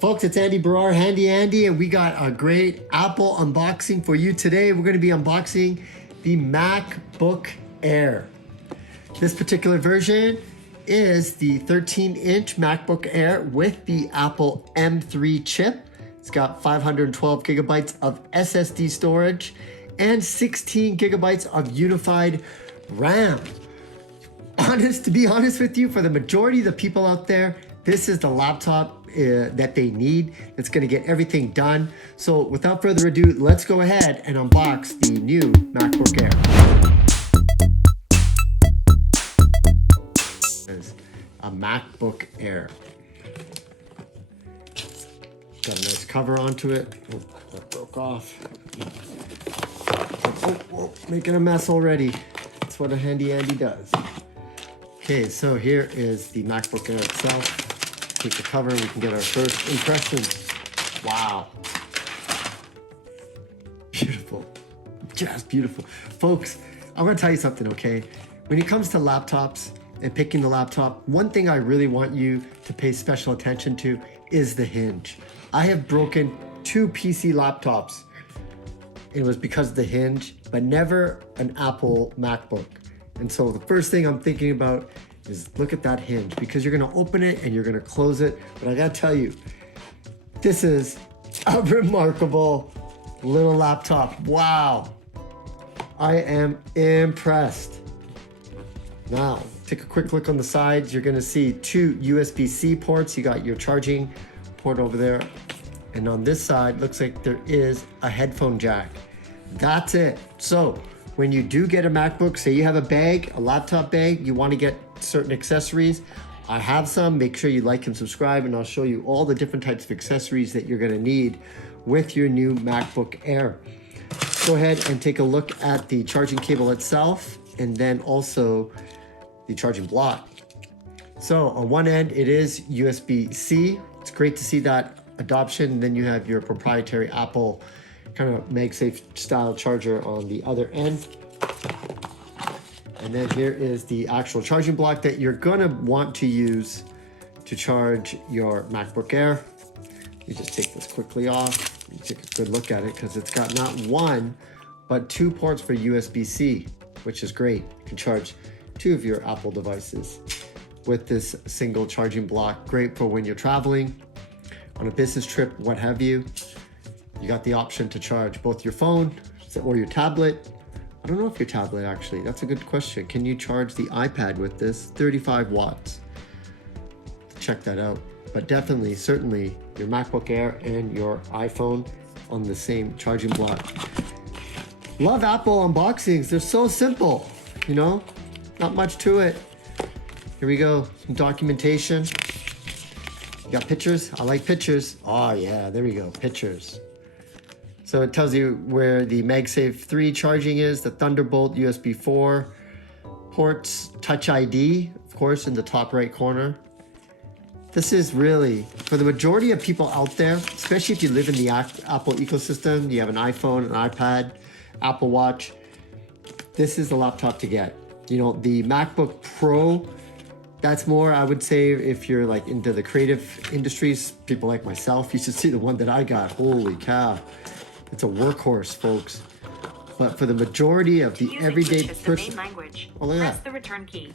Folks, it's Andy Baryer, Handy Andy, and we got a great Apple unboxing for you today. We're going to be unboxing the MacBook Air. This particular version is the 13-inch MacBook Air with the Apple M3 chip. It's got 512 gigabytes of SSD storage and 16 gigabytes of unified RAM. To be honest with you, for the majority of the people out there, this is the laptop that they need. It's going to get everything done. So without further ado, let's go ahead and unbox the new MacBook Air. It's a MacBook Air. Got a nice cover onto it. Oh, that broke off. Oh, making a mess already. That's what a Handy Andy does. Okay, so here is the MacBook Air itself. Take the cover, we can get our first impressions. Wow. Beautiful. Just beautiful. Folks, I'm gonna tell you something, okay? When it comes to laptops and picking the laptop, one thing I really want you to pay special attention to is the hinge. I have broken 2 PC laptops. It was because of the hinge, but never an Apple MacBook. And so the first thing I'm thinking about is look at that hinge, because you're gonna open it and you're gonna close it. But I gotta tell you, this is a remarkable little laptop. Wow, I am impressed. Now, take a quick look on the sides. You're gonna see 2 USB-C ports. You got your charging port over there. And on this side, looks like there is a headphone jack. That's it. So when you do get a MacBook, say you have a bag, a laptop bag, you wanna get certain accessories, I have some. Make sure you like and subscribe, and I'll show you all the different types of accessories that you're gonna need with your new MacBook Air. Go ahead and take a look at the charging cable itself, and then also the charging block. So on one end, it is USB-C. It's great to see that adoption. And then you have your proprietary Apple kind of MagSafe style charger on the other end. And then here is the actual charging block that you're gonna want to use to charge your MacBook Air. You just take this quickly off. You take a good look at it, because it's got not 1, but 2 ports for USB-C, which is great. You can charge 2 of your Apple devices with this single charging block. Great for when you're traveling, on a business trip, what have you. You got the option to charge both your phone or your tablet. I don't know if your tablet actually, that's a good question. Can you charge the iPad with this? 35 watts. Check that out. But definitely, certainly your MacBook Air and your iPhone on the same charging block. Love Apple unboxings. They're so simple, you know, not much to it. Here we go, some documentation. You got pictures? I like pictures. Oh yeah, there we go, pictures. So it tells you where the MagSafe 3 charging is, the Thunderbolt USB 4 ports, Touch ID, of course, in the top right corner. This is really, for the majority of people out there, especially if you live in the Apple ecosystem, you have an iPhone, an iPad, Apple Watch, this is the laptop to get. You know, the MacBook Pro, that's more, I would say, if you're like into the creative industries, people like myself, you should see the one that I got. Holy cow. It's a workhorse, folks. But for the majority of the everyday person, oh, look at that. Press the return key.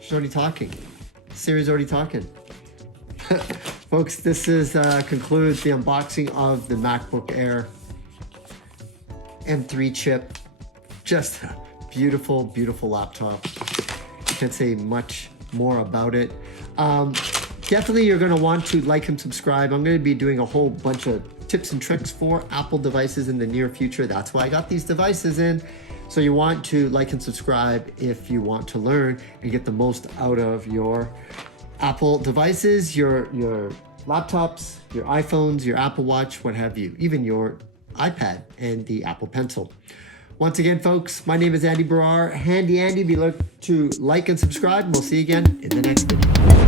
She's already talking. Siri's already talking. Folks, this is concludes the unboxing of the MacBook Air M3 chip. Just a beautiful, beautiful laptop. Can't say much more about it. Definitely you're going to want to like and subscribe. I'm going to be doing a whole bunch of tips and tricks for Apple devices in the near future. That's why I got these devices in. So you want to like and subscribe if you want to learn and get the most out of your Apple devices, your laptops, your iPhones, your Apple Watch, what have you, even your iPad and the Apple Pencil. Once again, folks, my name is Andy Baryer, Handy Andy. Be sure to like and subscribe, and we'll see you again in the next video.